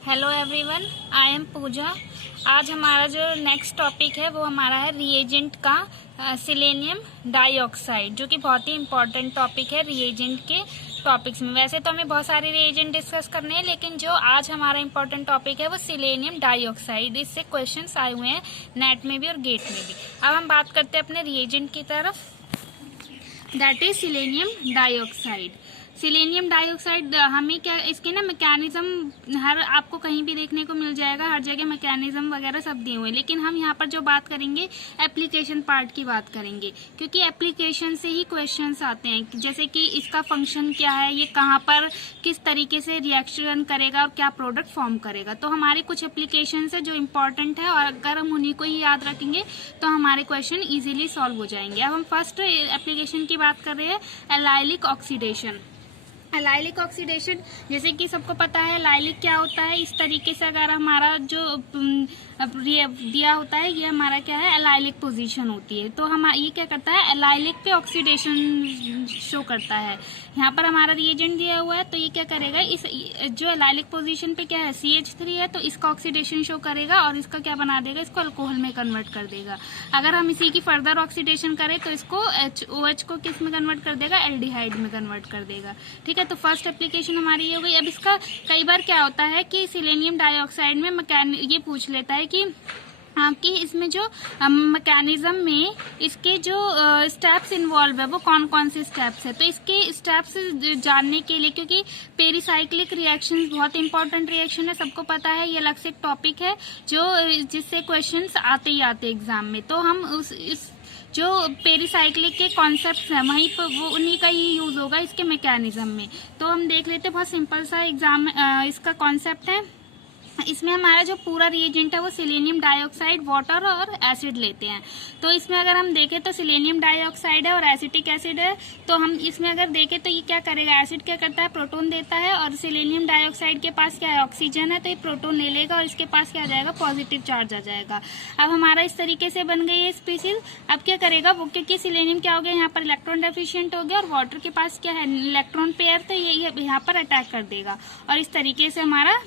Hello everyone, I am पूजा। आज हमारा जो नेक्स्ट टॉपिक है वो हमारा है रिएजेंट का सिलेनियम डाइऑक्साइड, जो कि बहुत ही इम्पोर्टेंट टॉपिक है रिएजेंट के टॉपिक्स में। वैसे तो हमें बहुत सारे रिएजेंट डिस्कस करने हैं, लेकिन जो आज हमारा इम्पोर्टेंट टॉपिक है वो सिलेनियम डाइऑक्साइड। इससे क्वेश्चंस आए हुए हैं नेट में भी और गेट में भी। अब हम बात करते हैं अपने रिएजेंट की तरफ, that is selenium dioxide. Selenium dioxide हमें क्या, इसके ना मैकेनिज्म हर आपको कहीं भी देखने को मिल जाएगा, हर जगह मैकेनिज्म वगैरह सब दिए हुए हैं, लेकिन हम यहाँ पर जो बात करेंगे एप्लीकेशन पार्ट की बात करेंगे, क्योंकि एप्लीकेशन से ही क्वेश्चंस आते हैं। जैसे कि इसका फंक्शन क्या है, ये कहाँ पर किस तरीके से रिएक्शन करेगा और क्या प्रोडक्ट फॉर्म करेगा। तो हमारे कुछ एप्लीकेशन है जो इम्पोर्टेंट है, और अगर हम उन्हीं को ही याद रखेंगे तो हमारे क्वेश्चन ईजिली सॉल्व हो जाएंगे। अब हम फर्स्ट एप्लीकेशन की बात कर रहे हैं, एलाइलिक ऑक्सीडेशन। एलाइलिक ऑक्सीडेशन, जैसे कि सबको पता है एलाइलिक क्या होता है। इस तरीके से अगर हमारा जो दिया होता है, ये हमारा क्या है, एलाइलिक पोजीशन होती है। तो हम ये क्या करता है, एलाइलिक पे ऑक्सीडेशन शो करता है। यहाँ पर हमारा रिएजेंट दिया हुआ है, तो ये क्या करेगा, इस जो एलाइलिक पोजीशन पे क्या है, CH3 है, तो इसका ऑक्सीडेशन शो करेगा और इसका क्या बना देगा, इसको अल्कोहल में कन्वर्ट कर देगा। अगर हम इसी की फर्दर ऑक्सीडेशन करें तो इसको OH को किस में कन्वर्ट कर देगा, एल्डिहाइड में कन्वर्ट कर देगा। ठीक है, तो फर्स्ट एप्लीकेशन हमारी ये हो गई। अब इसका कई बार क्या होता है कि सिलेनियम डाइऑक्साइड में ये पूछ लेता है कि इसमें जो मैकेनिज्म में इसके जो स्टेप्स इन्वॉल्व है वो कौन कौन से स्टेप्स है। तो इसके स्टेप्स जानने के लिए, क्योंकि पेरिसाइक्लिक रिएक्शंस बहुत इंपॉर्टेंट रिएक्शन है, सबको पता है, ये अलग से एक टॉपिक है जो जिससे क्वेश्चंस आते ही आते एग्जाम में। तो हम इस जो पेरिसाइक्लिक के कॉन्सेप्ट्स हैं वहीं पर वो उन्हीं का ही यूज होगा इसके मैकेनिज्म में। तो हम देख लेते हैं, बहुत सिंपल सा एग्जाम इसका कॉन्सेप्ट है। इसमें हमारा जो पूरा रिएजेंट है वो सिलेनियम डाइऑक्साइड, वाटर और एसिड लेते हैं। तो इसमें अगर हम देखें तो सिलेनियम डाइऑक्साइड है और एसिटिक एसिड है। तो हम इसमें अगर देखें तो ये क्या करेगा, एसिड क्या करता है, प्रोटोन देता है, और सिलेनियम डाइऑक्साइड के पास क्या है, ऑक्सीजन है, तो ये प्रोटोन ले लेगा और इसके पास क्या आ जाएगा, पॉजिटिव चार्ज आ जाएगा। अब हमारा इस तरीके से बन गई है स्पीशीज। अब क्या करेगा वो, क्योंकि सिलेनियम क्या हो गया, यहाँ पर इलेक्ट्रॉन डेफिशिएंट हो गया और वाटर के पास क्या है, इलेक्ट्रॉन पेयर, तो ये यहाँ पर अटैक कर देगा और इस तरीके से हमारा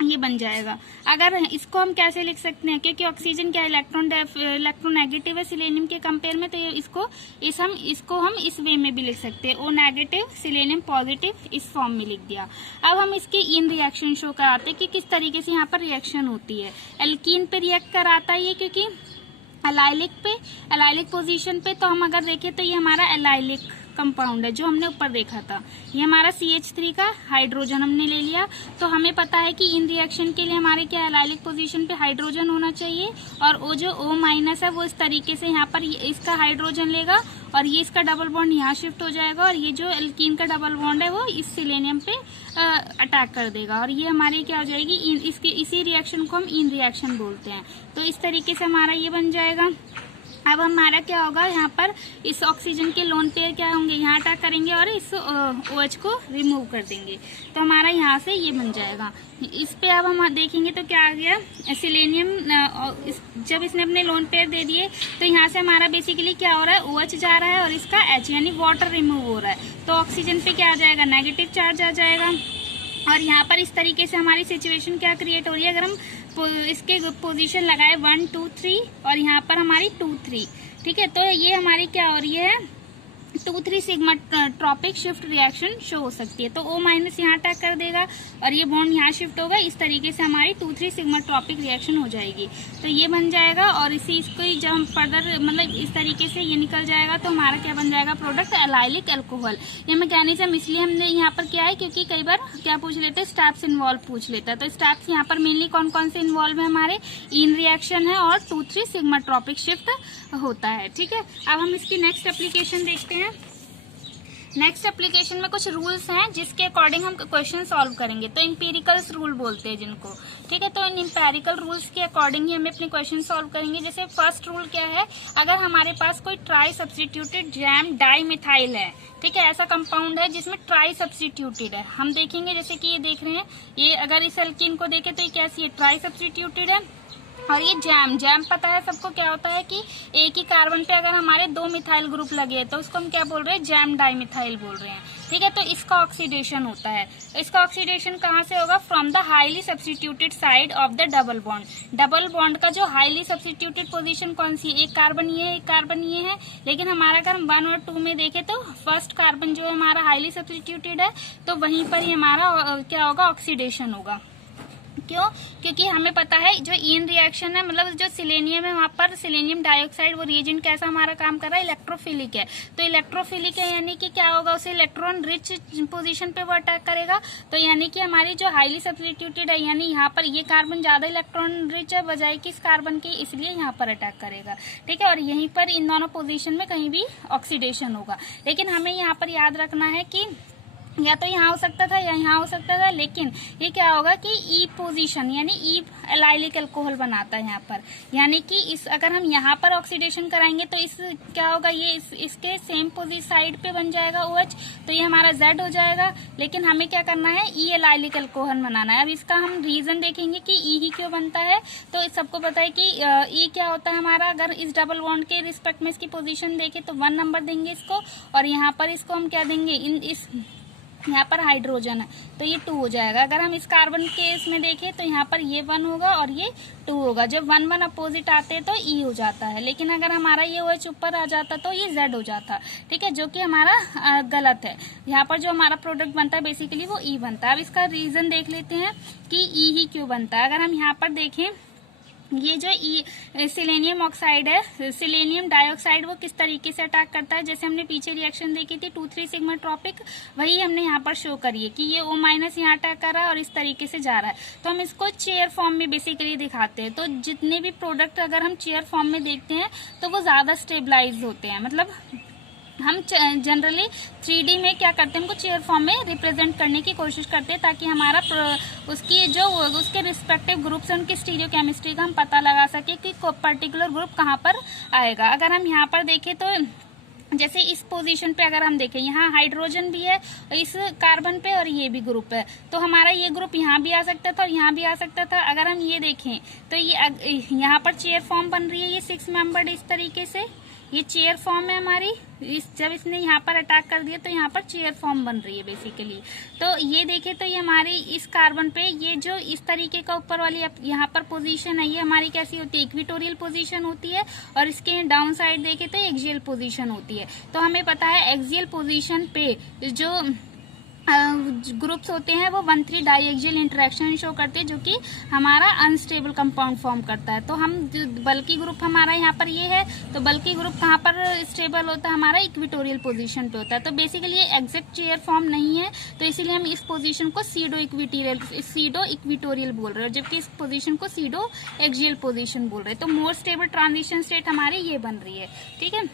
ये बन जाएगा। अगर इसको हम कैसे लिख सकते हैं, क्योंकि ऑक्सीजन क्या इलेक्ट्रोनेगेटिव है सिलेनियम के कंपेयर में, तो ये इसको हम इस वे में भी लिख सकते हैं, O नेगेटिव सिलेनियम पॉजिटिव, इस फॉर्म में लिख दिया। अब हम इसके इन रिएक्शन शो कराते हैं कि किस तरीके से यहाँ पर रिएक्शन होती है। एल्कीन पे रिएक्ट कराता है ये, क्योंकि एलाइलिक पोजीशन पे, तो हम अगर देखें तो ये हमारा एलाइलिक कंपाउंड है जो हमने ऊपर देखा था। ये हमारा CH3 का हाइड्रोजन हमने ले लिया। तो हमें पता है कि इन रिएक्शन के लिए हमारे क्या एलाइलिक पोजीशन पे हाइड्रोजन होना चाहिए, और वो जो O- है वो इस तरीके से यहाँ पर इसका हाइड्रोजन लेगा और ये इसका डबल बॉन्ड यहाँ शिफ्ट हो जाएगा, और ये जो एल्कीन का डबल बॉन्ड है वो इस सिलेनियम पे अटैक कर देगा, और ये हमारी क्या हो जाएगी, इसी रिएक्शन को हम इन रिएक्शन बोलते हैं। तो इस तरीके से हमारा ये बन जाएगा। अब हमारा क्या होगा, यहाँ पर इस ऑक्सीजन के लोन पेयर क्या होंगे, यहाँ अटैक करेंगे और इस OH को रिमूव कर देंगे, तो हमारा यहाँ से ये बन जाएगा। इस पे अब हम देखेंगे तो क्या आ गया, सिलेनियम जब इसने अपने लोन पेयर दे दिए तो यहाँ से हमारा बेसिकली क्या हो रहा है, OH जा रहा है और इसका H यानी वाटर रिमूव हो रहा है, तो ऑक्सीजन पे क्या आ जाएगा, नेगेटिव चार्ज आ जाएगा। और यहाँ पर इस तरीके से हमारी सिचुएशन क्या क्रिएट हो रही है, अगर हम इसके पोजीशन लगाए 1 2 3 और यहाँ पर हमारी 2 3, ठीक है, तो ये हमारी क्या हो रही है, 2-3 sigmatropic shift reaction show हो सकती है। तो O- यहाँ अटैक कर देगा और ये बॉन्ड यहाँ शिफ्ट होगा, इस तरीके से हमारी 2-3 सिग्मा ट्रॉपिक रिएक्शन हो जाएगी। तो ये बन जाएगा, और इसको जब हम फर्दर मतलब इस तरीके से ये निकल जाएगा तो हमारा क्या बन जाएगा, प्रोडक्ट एलाइलिक अल्कोहल। ये मैकेनिज्म इसलिए हमने यहाँ पर किया है क्योंकि कई बार क्या पूछ लेते हैं, स्टेप्स इन्वॉल्व पूछ लेता है। तो स्टेप्स यहाँ पर मेनली कौन कौन से इन्वॉल्व है, हमारे इन रिएक्शन है और 2-3 सिग्मा ट्रॉपिक शिफ्ट होता है। ठीक है, अब हम इसकी नेक्स्ट एप्लीकेशन देखते हैं। नेक्स्ट एप्लीकेशन में कुछ रूल्स हैं जिसके अकॉर्डिंग हम क्वेश्चन सॉल्व करेंगे, तो इंपेरिकल्स रूल बोलते हैं जिनको। ठीक है, तो इन इंपेरिकल रूल्स के अकॉर्डिंग ही हम अपने क्वेश्चन सॉल्व करेंगे। जैसे फर्स्ट रूल क्या है, अगर हमारे पास कोई ट्राई सब्स्टिट्यूटेड जैम डाइमिथाइल है, ठीक है, ऐसा कंपाउंड है जिसमें ट्राई सब्स्टिट्यूटेड है, हम देखेंगे जैसे कि ये देख रहे हैं, ये अगर इस एल्कीन को देखें तो ये कैसी है, ट्राई सब्स्टिट्यूटेड है। और ये जैम पता है सबको क्या होता है कि एक ही कार्बन पे अगर हमारे 2 मिथाइल ग्रुप लगे हैं तो उसको हम क्या बोल रहे हैं, जैम डाइमिथाइल बोल रहे हैं। ठीक है। तो इसका ऑक्सीडेशन होता है। इसका ऑक्सीडेशन कहाँ से होगा? From the highly substituted side of the double bond. Double bond का जो हाईली सब्स्टिट्यूटेड पोजीशन कौन सी है? एक कार्बन ये है, एक कार्बन ये है, लेकिन हमारा अगर हम 1 और 2 में देखें तो फर्स्ट कार्बन जो है हमारा हाईली सब्स्टिट्यूटेड है, तो वहीं पर ही हमारा क्या होगा? ऑक्सीडेशन होगा। क्यों? क्योंकि हमें पता है जो ईन रिएक्शन है, मतलब जो सिलेनियम है वहां पर सिलेनियम डाइऑक्साइड वो रिएजेंट कैसा हमारा काम कर रहा है? इलेक्ट्रोफिलिक है। तो इलेक्ट्रोफिलिक है यानी कि क्या होगा? उसे इलेक्ट्रॉन रिच पोजीशन पे वो अटैक करेगा। तो यानी कि हमारी जो हाईली सब्स्टिट्यूटेड है, यानी यहाँ पर ये कार्बन ज्यादा इलेक्ट्रॉन रिच है बजाय कि इस कार्बन के, इसलिए यहाँ पर अटैक करेगा। ठीक है। और यहीं पर इन दोनों पोजिशन में कहीं भी ऑक्सीडेशन होगा। लेकिन हमें यहाँ पर याद रखना है कि या तो यहाँ हो सकता था या यहाँ हो सकता था, लेकिन ये क्या होगा कि ई पोजीशन यानी ई एलाइलिक अल्कोहल बनाता है यहाँ पर। यानी कि इस अगर हम यहाँ पर ऑक्सीडेशन कराएंगे तो इस क्या होगा? ये इसके सेम पोजीशन साइड पे बन जाएगा OH, तो ये हमारा Z हो जाएगा। लेकिन हमें क्या करना है? ई एलाइलिक अल्कोहल बनाना है। अब इसका हम रीजन देखेंगे कि ई ही क्यों बनता है। तो सबको पता है कि ई क्या होता है हमारा, अगर इस डबल बॉन्ड के रिस्पेक्ट में इसकी पोजीशन देखें तो 1 नंबर देंगे इसको, और यहाँ पर इसको हम क्या देंगे? यहाँ पर हाइड्रोजन है तो ये 2 हो जाएगा। अगर हम इस कार्बन के इसमें देखें तो यहाँ पर ये 1 होगा और ये 2 होगा। जब 1 1 अपोजिट आते हैं तो ई हो जाता है, लेकिन अगर हमारा ये OH ऊपर आ जाता तो ये Z हो जाता। ठीक है, जो कि हमारा गलत है। यहाँ पर जो हमारा प्रोडक्ट बनता है बेसिकली वो ई बनता है। अब इसका रीजन देख लेते हैं कि ई ही क्यों बनता है। अगर हम यहाँ पर देखें, ये जो सिलेनियम ऑक्साइड है, सिलेनियम डाइऑक्साइड, वो किस तरीके से अटैक करता है? जैसे हमने पीछे रिएक्शन देखी थी 2,3 सिग्मा ट्रॉपिक, वही हमने यहाँ पर शो करी है कि ये O- यहाँ अटैक कर रहा है और इस तरीके से जा रहा है। तो हम इसको चेयर फॉर्म में बेसिकली दिखाते हैं। तो जितने भी प्रोडक्ट अगर हम चेयर फॉर्म में देखते हैं तो वो ज्यादा स्टेबलाइज होते हैं। मतलब हम जनरली 3D में क्या करते हैं, हमको चेयर फॉर्म में रिप्रेजेंट करने की कोशिश करते हैं ताकि हमारा उसकी जो उसके रिस्पेक्टिव ग्रुप्स हैं उनकी स्टीरियोकेमिस्ट्री का हम पता लगा सके कि पर्टिकुलर ग्रुप कहाँ पर आएगा। अगर हम यहाँ पर देखें तो जैसे इस पोजीशन पे अगर हम देखें, यहाँ हाइड्रोजन भी है इस कार्बन पे और ये भी ग्रुप है, तो हमारा ये ग्रुप यहाँ भी आ सकता था और यहाँ भी आ सकता था। अगर हम ये देखें तो ये यहाँ पर चेयर फॉर्म बन रही है, ये 6 मेंबर्ड इस तरीके से, ये चेयर फॉर्म है हमारी। जब इसने यहाँ पर अटैक कर दिया तो यहाँ पर चेयर फॉर्म बन रही है बेसिकली। तो ये देखें तो ये हमारी इस कार्बन पे ये जो इस तरीके का ऊपर वाली यहाँ पर पोजीशन है, ये हमारी कैसी होती है? इक्विटोरियल पोजीशन होती है। और इसके डाउन साइड देखें तो एक्सियल पोजीशन होती है। तो हमें पता है एक्सियल पोजीशन पे जो ग्रुप्स होते हैं वो 1,3 डाइएक्सियल इंटरेक्शन शो करते हैं, जो कि हमारा अनस्टेबल कंपाउंड फॉर्म करता है। तो हम बल्कि ग्रुप हमारा यहाँ पर ये है, तो बल्कि ग्रुप कहाँ पर स्टेबल होता है? हमारा इक्विटोरियल पोजीशन पे होता है। तो बेसिकली ये एग्जैक्ट चेयर फॉर्म नहीं है, तो इसीलिए हम इस पोजीशन को सीडो इक्विटोरियल बोल रहे हैं, जबकि इस पोजीशन को सीडो एक्सियल पोजीशन बोल रहे हैं। तो मोर स्टेबल ट्रांजिशन स्टेट हमारी ये बन रही है। ठीक है,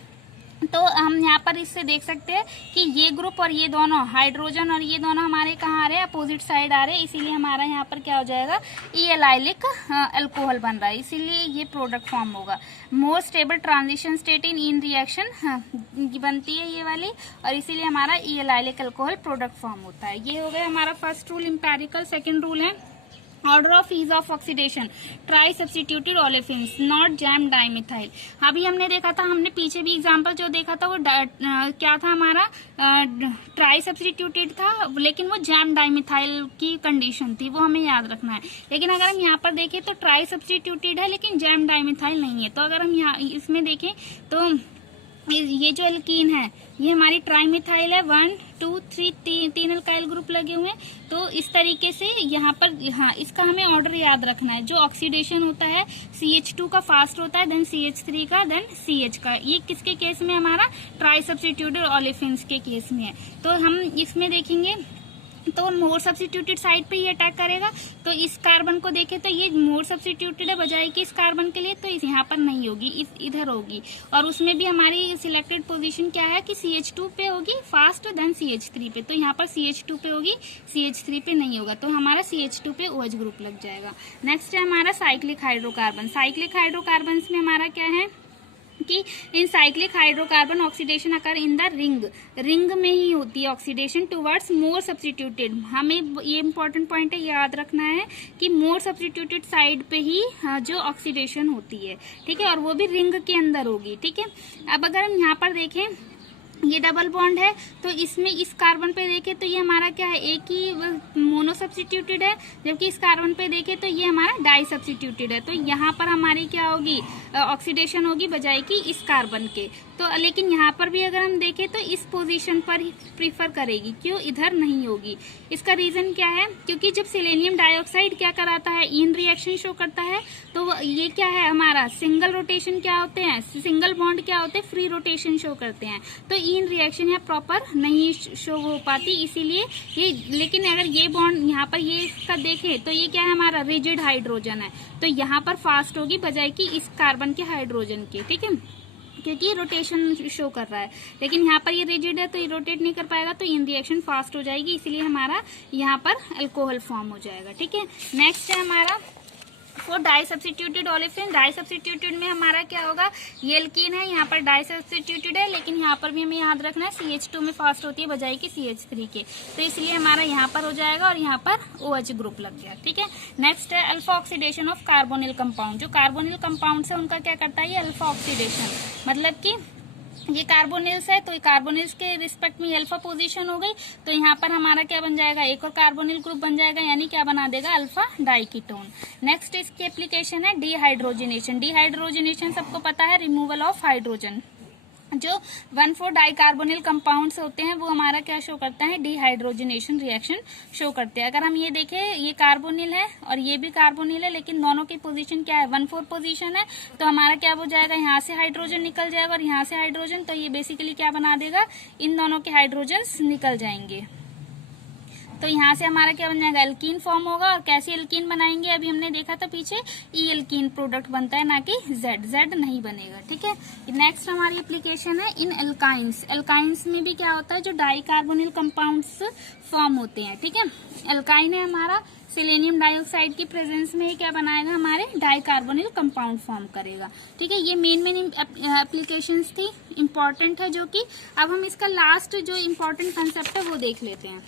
तो हम यहाँ पर इससे देख सकते हैं कि ये ग्रुप और ये दोनों हाइड्रोजन और ये दोनों हमारे कहाँ आ रहे हैं? अपोजिट साइड आ रहे हैं। इसीलिए हमारा यहाँ पर क्या हो जाएगा? ई एलाइलिक अल्कोहल बन रहा है, इसीलिए ये प्रोडक्ट फॉर्म होगा। More stable transition state in reaction बनती है ये वाली, और इसीलिए हमारा E allylic alcohol product form होता है। ये हो गया हमारा first rule empirical. Second rule है order of ease of oxidation, trisubstituted olefins not gem dimethyl. अभी हमने देखा था, हमने पीछे भी एग्जांपल जो देखा था वो क्या था हमारा? ट्राई सब्स्टिट्यूटेड था, लेकिन वो जैम डाइमिथाइल की कंडीशन थी, वो हमें याद रखना है। लेकिन अगर हम यहाँ पर देखें तो ट्राई सब्स्टिट्यूटेड है लेकिन जैम डाइमिथाइल नहीं है। तो अगर हम यहाँ इसमें देखें तो ये जो एल्कीन है ये हमारी ट्राइमिथाइल है, 1 2 3 तीन अल्काइल ग्रुप लगे हुए हैं। तो इस तरीके से यहाँ पर हाँ इसका हमें ऑर्डर याद रखना है। जो ऑक्सीडेशन होता है CH2 का फास्ट होता है, देन CH3 का, देन CH का। ये किसके केस में? हमारा ट्राई सब्स्टिट्यूटेड ओलेफिन्स के केस में है। तो हम इसमें देखेंगे तो मोर सब्स्टिट्यूटेड साइड पे ये अटैक करेगा। तो इस कार्बन को देखें तो ये मोर सब्स्टिट्यूटेड है बजाय कि इस कार्बन के लिए, तो इस यहाँ पर नहीं होगी, इधर होगी। और उसमें भी हमारी सिलेक्टेड पोजीशन क्या है कि CH2 पे होगी फास्ट, देन CH3 पे। तो यहाँ पर CH2 पे होगी, CH3 पे नहीं होगा, तो हमारा CH2 पे OH ग्रुप लग जाएगा। नेक्स्ट है हमारा साइक्लिक हाइड्रोकार्बन। साइक्लिक हाइड्रोकार्बन में हमारा क्या है कि इन cyclic hydrocarbon oxidation occur in the ring में ही होती है ऑक्सीडेशन टुवर्ड्स मोर सब्स्टिट्यूटेड। हमें ये इंपॉर्टेंट पॉइंट है, याद रखना है कि मोर सब्स्टिट्यूटेड साइड पे ही जो ऑक्सीडेशन होती है। ठीक है, और वो भी रिंग के अंदर होगी। ठीक है, अब अगर हम यहाँ पर देखें ये डबल बॉन्ड है, तो इसमें इस कार्बन पे देखें तो ये हमारा क्या है, एक ही मोनो सब्स्टिट्यूटेड है, जबकि इस कार्बन पे देखें तो ये हमारा डाई सब्स्टिट्यूटेड है। तो यहाँ पर हमारी क्या होगी, ऑक्सीडेशन होगी बजाय कि इस कार्बन के। तो लेकिन यहाँ पर भी अगर हम देखें तो इस पोजीशन पर ही प्रीफर करेगी, क्यों, इधर नहीं होगी। इसका रीजन क्या है, क्योंकि जब सिलेनियम डाइऑक्साइड क्या कराता है, इन रिएक्शन शो करता है, तो ये क्या है हमारा सिंगल रोटेशन क्या होते हैं, सिंगल बॉन्ड क्या होते हैं, फ्री रोटेशन शो करते हैं। तो इन रिएक्शन यहाँ प्रॉपर नहीं शो हो पाती, इसीलिए ये। लेकिन अगर ये बॉन्ड यहाँ पर ये इसका देखें तो ये क्या है हमारा रिजिड हाइड्रोजन है, तो यहाँ पर फास्ट होगी बजाय कि इस कार्बन के हाइड्रोजन के, ठीक है, क्योंकि रोटेशन शो कर रहा है। लेकिन यहाँ पर ये रिजिड है तो ये रोटेट नहीं कर पाएगा, तो इन रिएक्शन फास्ट हो जाएगी, इसलिए हमारा यहाँ पर अल्कोहल फॉर्म हो जाएगा, ठीक है। नेक्स्ट है हमारा for disubstituted olefin. Disubstituted में हमारा क्या होगा, ये एल्कीन है, यहाँ पर डाई सब्स्टिट्यूटेड है, लेकिन यहाँ पर भी हमें याद रखना है CH2 में फास्ट होती है बजाय कि CH3 के, तो इसलिए हमारा यहाँ पर हो जाएगा और यहाँ पर OH ग्रुप लग गया, ठीक है। नेक्स्ट है alpha oxidation of carbonyl compound. जो कार्बोनिल कंपाउंड है उनका क्या करता है, ये अल्फा ऑक्सीडेशन, मतलब कि ये कार्बोनिल्स है, तो कार्बोनिल्स के रिस्पेक्ट में अल्फा पोजीशन हो गई, तो यहाँ पर हमारा क्या बन जाएगा, एक और कार्बोनिल ग्रुप बन जाएगा, यानी क्या बना देगा, अल्फा डाइकीटोन। नेक्स्ट इसकी एप्लीकेशन है डिहाइड्रोजनेशन। डिहाइड्रोजनेशन सबको पता है, रिमूवल ऑफ हाइड्रोजन। जो 1,4 डाइकार्बोनिल कंपाउंड्स होते हैं वो हमारा क्या शो करता है, डिहाइड्रोजनेशन रिएक्शन शो करते हैं। अगर हम ये देखें, ये कार्बोनिल है और ये भी कार्बोनिल है, लेकिन दोनों की पोजीशन क्या है, 1,4 पोजीशन है, तो हमारा क्या हो जाएगा, यहाँ से हाइड्रोजन निकल जाएगा और यहाँ से हाइड्रोजन, तो ये बेसिकली क्या बना देगा, इन दोनों के हाइड्रोजन निकल जाएंगे। तो यहाँ से हमारा क्या बन जाएगा, एल्कीन फॉर्म होगा। और कैसे एल्कीन बनाएंगे, अभी हमने देखा था पीछे, ई एल्कीन प्रोडक्ट बनता है, ना कि जेड नहीं बनेगा, ठीक है। नेक्स्ट हमारी एप्लीकेशन है इन एल्काइंस। एल्काइंस में भी क्या होता है, जो डाई कार्बोनिल कंपाउंड्स फॉर्म होते हैं, ठीक है। एल्काइन है हमारा, सिलेनियम डाइऑक्साइड की प्रेजेंस में क्या बनाएगा, हमारे डाइकार्बोनिल कंपाउंड फॉर्म करेगा, ठीक है। ये मेन एप्लीकेशंस थी, इंपॉर्टेंट है, जो कि अब हम इसका लास्ट जो इम्पोर्टेंट कंसेप्ट है वो देख लेते हैं।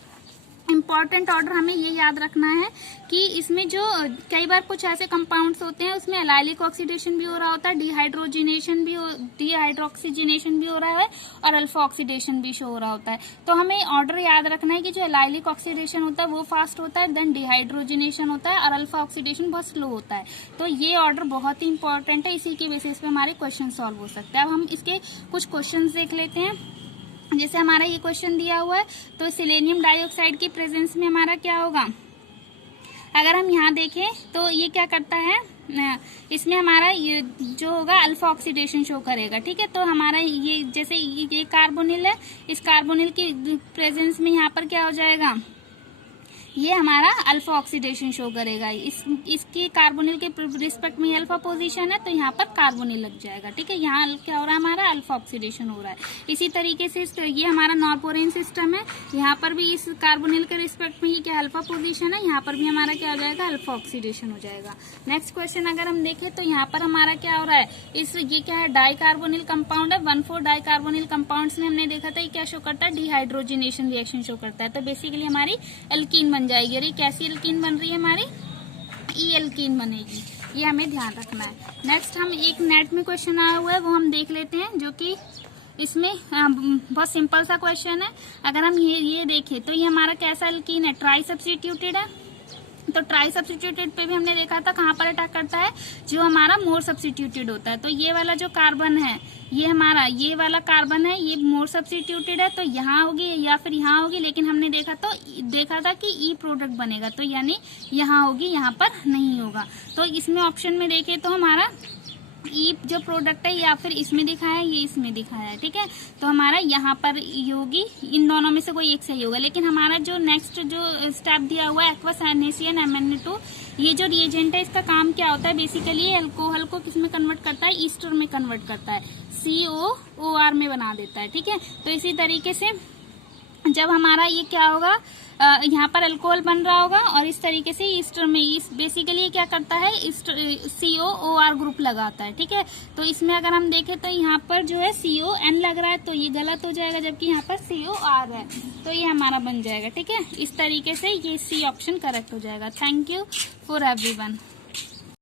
इम्पॉर्टेंट ऑर्डर हमें ये याद रखना है कि इसमें जो कई बार कुछ ऐसे कंपाउंड्स होते हैं उसमें एलाइलिक ऑक्सीडेशन भी हो रहा होता है, डिहाइड्रोक्सीजनेशन भी हो रहा है और अल्फा ऑक्सीडेशन भी शो हो रहा होता है। तो हमें ऑर्डर याद रखना है कि जो एलाइलिक ऑक्सीडेशन होता है वो फास्ट होता है, देन डिहाइड्रोजनेशन होता है और अल्फा ऑक्सीडेशन बहुत स्लो होता है। तो ये ऑर्डर बहुत ही इंपॉर्टेंट है, इसी के बेसिस पे हमारे क्वेश्चन सॉल्व हो सकते हैं। अब हम इसके कुछ क्वेश्चन देख लेते हैं। जैसे हमारा ये क्वेश्चन दिया हुआ है, तो सिलेनियम डाइऑक्साइड की प्रेजेंस में हमारा क्या होगा, अगर हम यहाँ देखें तो ये क्या करता है, इसमें हमारा ये जो होगा अल्फा ऑक्सीडेशन शो करेगा, ठीक है। तो हमारा ये जैसे ये कार्बोनिल है, इस कार्बोनिल की प्रेजेंस में यहाँ पर क्या हो जाएगा, ये हमारा अल्फा ऑक्सीडेशन शो करेगा। इसकी कार्बोनिल के रिस्पेक्ट में अल्फा पोजीशन है, तो यहाँ पर कार्बोनिल लग जाएगा, ठीक है। यहाँ क्या हो रहा है, हमारा अल्फा ऑक्सीडेशन हो रहा है। इसी तरीके से ये हमारा नॉर्पोरेन सिस्टम है, यहाँ पर भी इस कार्बोनिल के रिस्पेक्ट में ये क्या अल्फा पोजीशन है, यहाँ पर भी हमारा क्या हो जाएगा, अल्फा ऑक्सीडेशन हो जाएगा। नेक्स्ट क्वेश्चन अगर हम देखें तो यहाँ पर हमारा क्या हो रहा है, ये क्या है, डाइकार्बोनिल कंपाउंड है, 1,4 डाइकार्बोनिल कंपाउंड्स में हमने देखा था ये क्या शो करता है, डिहाइड्रोजनेशन रिएक्शन शो करता है। तो बेसिकली हमारी एल्कीन बन जाएगी। अरे कैसी एल्कीन बन रही है, हमारी ई एल्कीन बनेगी, ये हमें ध्यान रखना है। नेक्स्ट हम एक नेट में क्वेश्चन आया हुआ है वो हम देख लेते हैं, जो कि इसमें बहुत सिंपल सा क्वेश्चन है। अगर हम ये देखें तो ये हमारा कैसा एल्कीन है, ट्राई सब्स्टिट्यूटेड है। तो ट्राई सब्स्टिट्यूटेड पे भी हमने देखा था कहाँ पर अटैक करता है, जो हमारा मोर सब्स्टिट्यूटेड होता है। तो ये वाला जो कार्बन है, ये हमारा ये वाला कार्बन है, ये मोर सब्स्टिट्यूटेड है, तो यहाँ होगी या फिर यहाँ होगी, लेकिन हमने देखा था कि ई प्रोडक्ट बनेगा, तो यानी यहाँ होगी, यहाँ पर नहीं होगा। तो इसमें ऑप्शन में देखें तो हमारा ई जो प्रोडक्ट है या फिर इसमें दिखाया है, ये इसमें दिखाया है, ठीक है। तो हमारा यहाँ पर ये होगी, इन दोनों में से कोई एक सही होगा। लेकिन हमारा जो नेक्स्ट जो स्टेप दिया हुआ है एक्वस NaCN MnO2, ये जो रिएजेंट है इसका काम क्या होता है, बेसिकली अल्कोहल को किस में कन्वर्ट करता है, ईस्टर में कन्वर्ट करता है, COOR में बना देता है, ठीक है। तो इसी तरीके से जब हमारा ये क्या होगा, यहाँ पर अल्कोहल बन रहा होगा और इस तरीके से ईस्टर में बेसिकली क्या करता है, COOR ग्रुप लगाता है, ठीक है। तो इसमें अगर हम देखें तो यहाँ पर जो है CON लग रहा है, तो ये गलत हो जाएगा, जबकि यहाँ पर COR है, तो ये हमारा बन जाएगा, ठीक है। इस तरीके से ये C ऑप्शन करेक्ट हो जाएगा। Thank you for everyone.